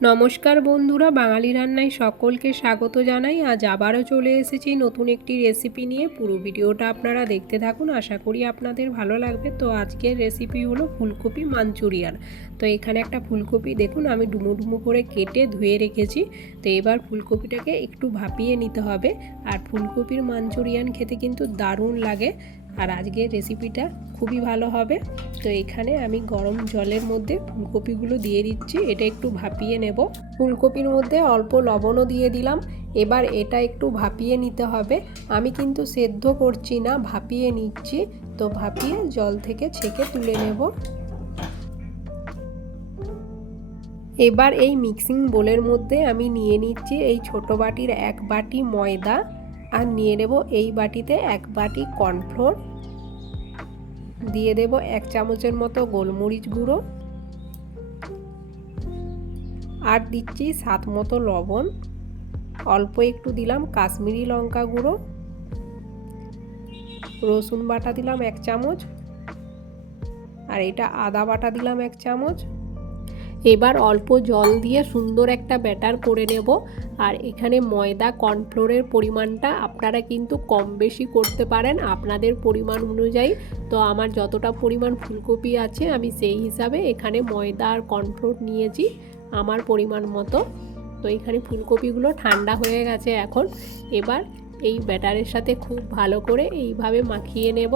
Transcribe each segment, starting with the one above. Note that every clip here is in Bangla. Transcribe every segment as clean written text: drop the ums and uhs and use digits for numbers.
নমস্কার বন্ধুরা, বাঙালি রান্নায় সকলকে স্বাগত জানাই। আজ আবারও চলে এসেছি নতুন একটি রেসিপি নিয়ে। পুরো ভিডিওটা আপনারা দেখতে থাকুন, আশা করি আপনাদের ভালো লাগবে। তো আজকের রেসিপি হলো ফুলকপি মাঞ্চুরিয়ান। তো এখানে একটা ফুলকপি দেখুন আমি ডুমো ডুমো করে কেটে ধুয়ে রেখেছি। তো এবার ফুলকপিটাকে একটু ভাপিয়ে নিতে হবে। আর ফুলকপির মাঞ্চুরিয়ান খেতে কিন্তু দারুণ লাগে। আর আজকের রেসিপিটা খুবই ভালো হবে। তো এখানে আমি গরম জলের মধ্যে ফুলকপিগুলো দিয়ে দিচ্ছি, এটা একটু ভাপিয়ে নেব। ফুলকপির মধ্যে অল্প লবণও দিয়ে দিলাম। এবার এটা একটু ভাপিয়ে নিতে হবে। আমি কিন্তু সেদ্ধ করছি না, ভাপিয়ে নিচ্ছি। তো ভাপিয়ে জল থেকে ছেঁকে তুলে নেব। এবার এই মিক্সিং বোলের মধ্যে আমি নিয়ে নিচ্ছি এই ছোট বাটির 1 বাটি ময়দা, আর নিয়ে নেব এই বাটিতে 1 বাটি কর্নফ্লোর, দিয়ে দেব 1 চামচের মতো গোলমরিচ গুঁড়ো, আর দিচ্ছি স্বাদ মতো লবণ, অল্প একটু দিলাম কাশ্মীরি লঙ্কা গুঁড়ো, রসুন বাটা দিলাম 1 চামচ, আর এটা আদা বাটা দিলাম 1 চামচ। এবার অল্প জল দিয়ে সুন্দর একটা ব্যাটার করে নেব। আর এখানে ময়দা কর্নফ্লোরের পরিমাণটা আপনারা কিন্তু কম বেশি করতে পারেন আপনাদের পরিমাণ অনুযায়ী। তো আমার যতটা পরিমাণ ফুলকপি আছে আমি সেই হিসাবে এখানে ময়দা আর কর্নফ্লোর নিয়েছি আমার পরিমাণ মতো। তো এখানে ফুলকপিগুলো ঠান্ডা হয়ে গেছে এখন। এবার এই ব্যাটারের সাথে খুব ভালো করে এইভাবে মাখিয়ে নেব।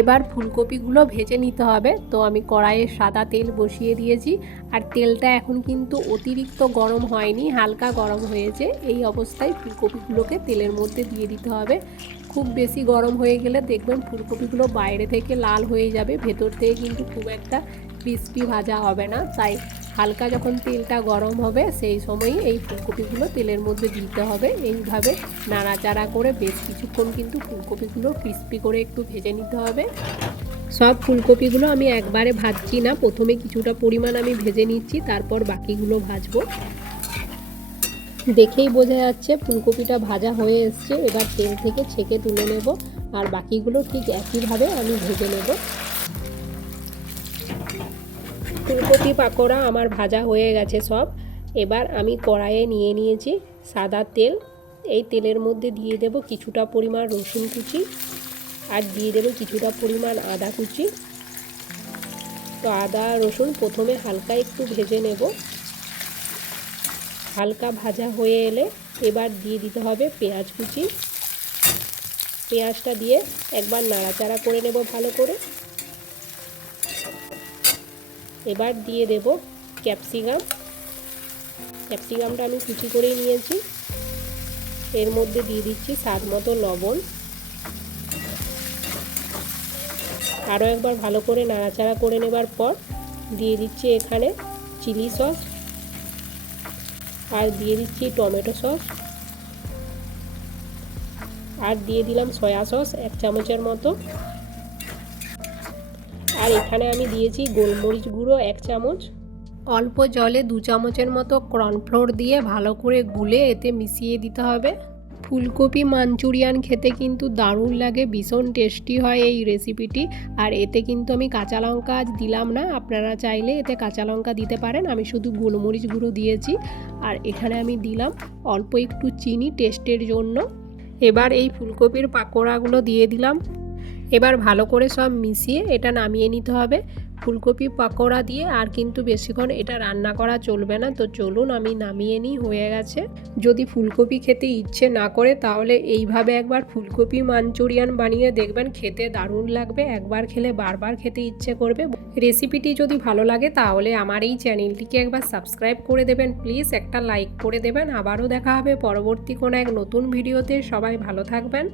এবার ফুলকপিগুলো ভেজে নিতে হবে। তো আমি কড়াইয়ে সাদা তেল বসিয়ে দিয়েছি। আর তেলটা এখন কিন্তু অতিরিক্ত গরম হয়নি, হালকা গরম হয়েছে। এই অবস্থায় ফুলকপিগুলোকে তেলের মধ্যে দিয়ে দিতে হবে। খুব বেশি গরম হয়ে গেলে দেখবেন ফুলকপিগুলো বাইরে থেকে লাল হয়ে যাবে, ভেতর থেকে কিন্তু খুব একটা ক্রিস্পি ভাজা হবে না। তাই হালকা যখন তেলটা গরম হবে সেই সময়ই এই ফুলকপিগুলো তেলের মধ্যে দিতে হবে। এইভাবে নাড়াচাড়া করে বেশ কিছুক্ষণ কিন্তু ফুলকপিগুলো ক্রিস্পি করে একটু ভেজে নিতে হবে। সব ফুলকপিগুলো আমি একবারে ভাজছি না, প্রথমে কিছুটা পরিমাণ আমি ভেজে নিচ্ছি, তারপর বাকিগুলো ভাজবো। দেখেই বোঝা যাচ্ছে ফুলকপিটা ভাজা হয়ে এসছে। এবার তেল থেকে ছেঁকে তুলে নেব, আর বাকিগুলো ঠিক একইভাবে আমি ভেজে নেব। ফুলকপি পাকোড়া আমার ভাজা হয়ে গেছে সব। এবার আমি কড়াইয়ে নিয়ে নিয়েছি সাদা তেল। এই তেলের মধ্যে দিয়ে দেব কিছুটা পরিমাণ রসুন কুচি, আর দিয়ে দেব কিছুটা পরিমাণ আদা কুচি। তো আদা রসুন প্রথমে হালকা একটু ভেজে নেব। হালকা ভাজা হয়ে এলে এবার দিয়ে দিতে হবে পেঁয়াজ কুচি। পেঁয়াজটা দিয়ে একবার নাড়াচাড়া করে নেব ভালো করে। এবার দিয়ে দেব ক্যাপসিকামটা আমি কুচি করেই নিয়েছি। এর মধ্যে দিয়ে দিচ্ছি স্বাদ মতো লবণ। আরও একবার ভালো করে নাড়াচাড়া করে নেবার পর দিয়ে দিচ্ছি এখানে চিলি সস, আর দিয়ে দিচ্ছি টমেটো সস, আর দিয়ে দিলাম সয়া সস 1 চামচের মতো। আর এখানে আমি দিয়েছি গোলমরিচ গুঁড়ো 1 চামচ। অল্প জলে 2 চামচের মতো কর্নফ্লোর দিয়ে ভালো করে গুলে এতে মিশিয়ে দিতে হবে। ফুলকপি মাঞ্চুরিয়ান খেতে কিন্তু দারুণ লাগে, ভীষণ টেস্টি হয় এই রেসিপিটি। আর এতে কিন্তু আমি কাঁচা লঙ্কা আজ দিলাম না, আপনারা চাইলে এতে কাঁচা লঙ্কা দিতে পারেন। আমি শুধু গোলমরিচ গুঁড়ো দিয়েছি। আর এখানে আমি দিলাম অল্প একটু চিনি টেস্টের জন্য। এবার এই ফুলকপির পাকোড়াগুলো দিয়ে দিলাম। এবার ভালো করে সব মিশিয়ে এটা নামিয়ে নিতে হবে। ফুলকপি পাকোড়া দিয়ে আর কিন্তু বেশিক্ষণ এটা রান্না করা চলবে না। তো চলুন আমি নামিয়ে নিই, হয়ে গেছে। যদি ফুলকপি খেতে ইচ্ছে না করে তাহলে এইভাবে একবার ফুলকপি মাঞ্চুরিয়ান বানিয়ে দেখবেন, খেতে দারুণ লাগবে। একবার খেলে বারবার খেতে ইচ্ছে করবে। রেসিপিটি যদি ভালো লাগে তাহলে আমার এই চ্যানেলটিকে একবার সাবস্ক্রাইব করে দেবেন, প্লিজ একটা লাইক করে দেবেন। আবারও দেখা হবে পরবর্তী কোনো এক নতুন ভিডিওতে। সবাই ভালো থাকবেন।